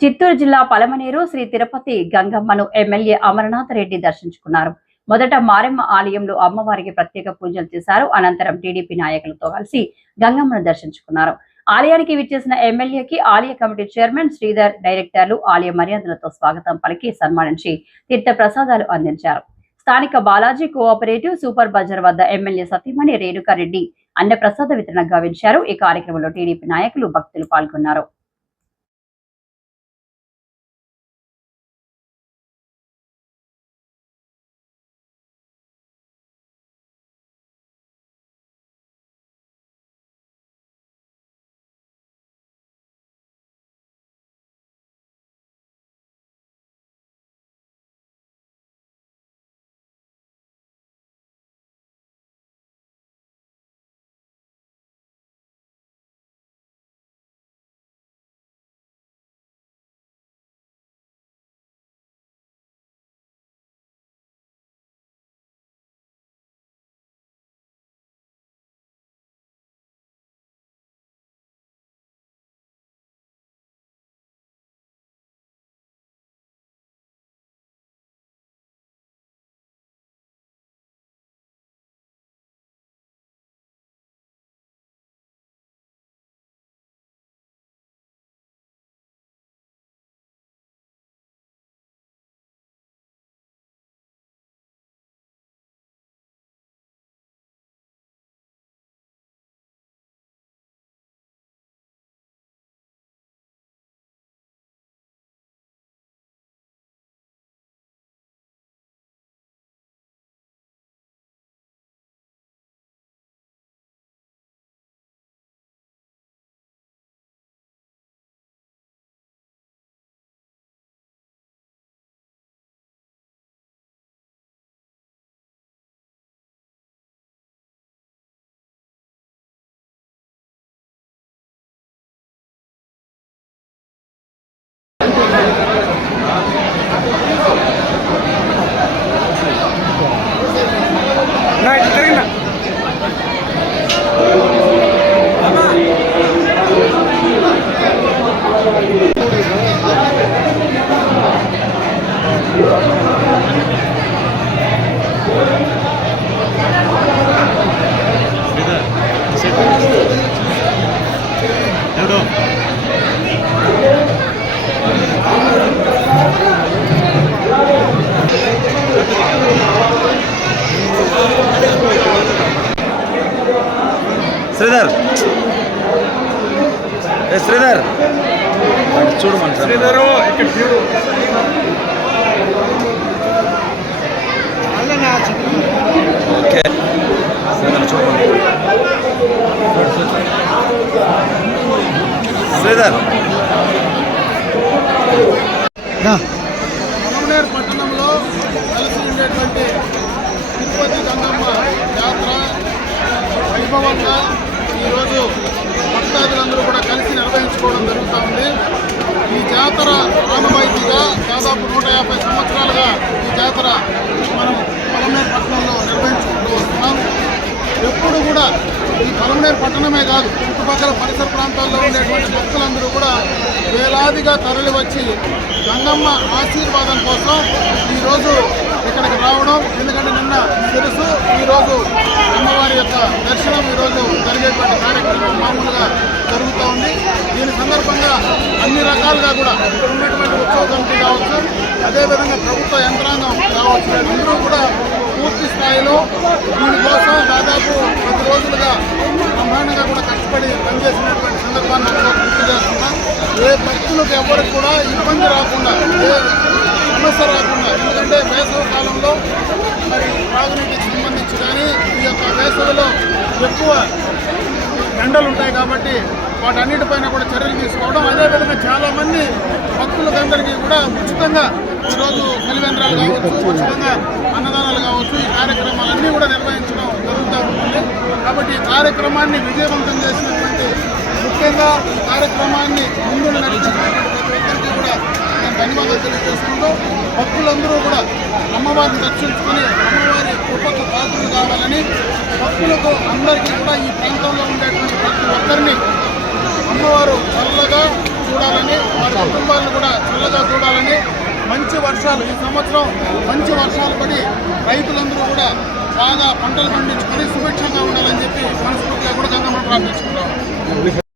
చిత్తూరు జిల్లా పలమనేరు శ్రీ తిరుపతి గంగమ్మను ఎమ్మెల్యే అమరనాథ్ రెడ్డి దర్శించుకున్నారు. మొదట మారెమ్మ ఆలయంలో అమ్మవారికి ప్రత్యేక పూజలు చేశారు. అనంతరం టీడీపీ నాయకులతో కలిసి గంగమ్మను దర్శించుకున్నారు. ఆలయానికి విచ్చేసిన ఎమ్మెల్యేకి ఆలయ కమిటీ చైర్మన్ శ్రీధర్ డైరెక్టర్లు ఆలయ మర్యాదలతో స్వాగతం పలికి సన్మానించి తీర్థ ప్రసాదాలు అందించారు. స్థానిక బాలాజీ కోఆపరేటివ్ సూపర్ బజార్ వద్ద ఎమ్మెల్యే సతీమణి రేణుకారెడ్డి అన్న ప్రసాద వితరణ గావించారు. ఈ కార్యక్రమంలో టీడీపీ నాయకులు భక్తులు పాల్గొన్నారు. నా ఇటు తిరిగినా శ్రీధర్. ఏ శ్రీధర్? చూడు మన శ్రీధరు ఓకే. శ్రీధర్ చూడు శ్రీధర్. పట్టణంలో కలిసి ఉండేటువంటి తిరుపతి గంగమ్మ జాతర వైభవంగా ఈరోజు భక్తాదులందరూ కూడా కలిసి నిర్వహించుకోవడం జరుగుతూ ఉంది ఈ జాతర ఆనవాయితీగా దాదాపు యాభై సంవత్సరాలుగా ఈ జాతర మనం పొలంనేరు పట్టణంలో నిర్వహించుకుంటూ వస్తున్నాం. ఎప్పుడు కూడా ఈ పొలంనేరు పట్టణమే కాదు చుట్టుపక్కల పరిసర ప్రాంతాల్లో ఉండేటువంటి భక్తులందరూ కూడా వేలాదిగా తరలి వచ్చి గంగమ్మ ఆశీర్వాదం కోసం ఈరోజు ఇక్కడికి రావడం ఎందుకంటే నిన్న తెలుసు ఈరోజు అమ్మవారి యొక్క దర్శనం ఈరోజు జరిగేటువంటి కార్యక్రమం మామూలుగా జరుగుతూ ఉంది. దీని సందర్భంగా అన్ని రకాలుగా కూడా ఇక్కడ ఉన్నటువంటి ఉత్సవ కమిటీ కావచ్చు అదేవిధంగా ప్రభుత్వ యంత్రాంగం కావచ్చు. అందరూ కూడా పూర్తి స్థాయిలో దీనికోసం దాదాపు పది రోజులుగా బ్రహ్మాండంగా కూడా కష్టపడి పనిచేసినటువంటి సందర్భాన్ని కూడా గుర్తు చేస్తున్నా. ఏ భక్తులకు ఎవరికి కూడా ఇబ్బంది రాకుండా ఏ సమస్య రాకుండా ఎందుకంటే వేసవి కాలంలో మరి త్రాగునీటికి సంబంధించి కానీ ఈ యొక్క వేసవిలో ఎక్కువ ఎండలు ఉంటాయి కాబట్టి వాటన్నిటిపైన కూడా చర్యలు తీసుకోవడం. అదేవిధంగా చాలామంది భక్తులకందరికీ కూడా ఉచితంగా ఈరోజు కలివేంద్రాలు కావచ్చు ఉచితంగా అన్నదానాలు కావచ్చు ఈ కార్యక్రమాలన్నీ కూడా నిర్వహించడం జరుగుతూ ఉంటుంది. కాబట్టి ఈ కార్యక్రమాన్ని విజయవంతం చేసినటువంటి ముఖ్యంగా ఈ కార్యక్రమాన్ని ముందు నడిచినటువంటి ప్రతి ఒక్కరికి కూడా నేను ధన్యవాదాలు తెలియజేసుకుంటూ భక్తులందరూ కూడా అమ్మవారిని దర్శించుకుని అమ్మవారి కృపకు పాత్రలు కావాలని భక్తులకు అందరికీ కూడా ఈ ప్రాంతంలో ఉండేటువంటి ప్రతి ఒక్కరిని అమ్మవారు చల్లగా చూడాలని వారి కుటుంబాలను కూడా చల్లగా చూడాలని మంచి వర్షాలు ఈ సంవత్సరం మంచి వర్షాలు పడి రైతులందరూ కూడా బాగా పంటలు పండించుకొని సుభిక్షంగా ఉండాలని చెప్పి మనస్ఫూర్తిగా కూడా గంగమ్మ ప్రార్థించుకుంటాం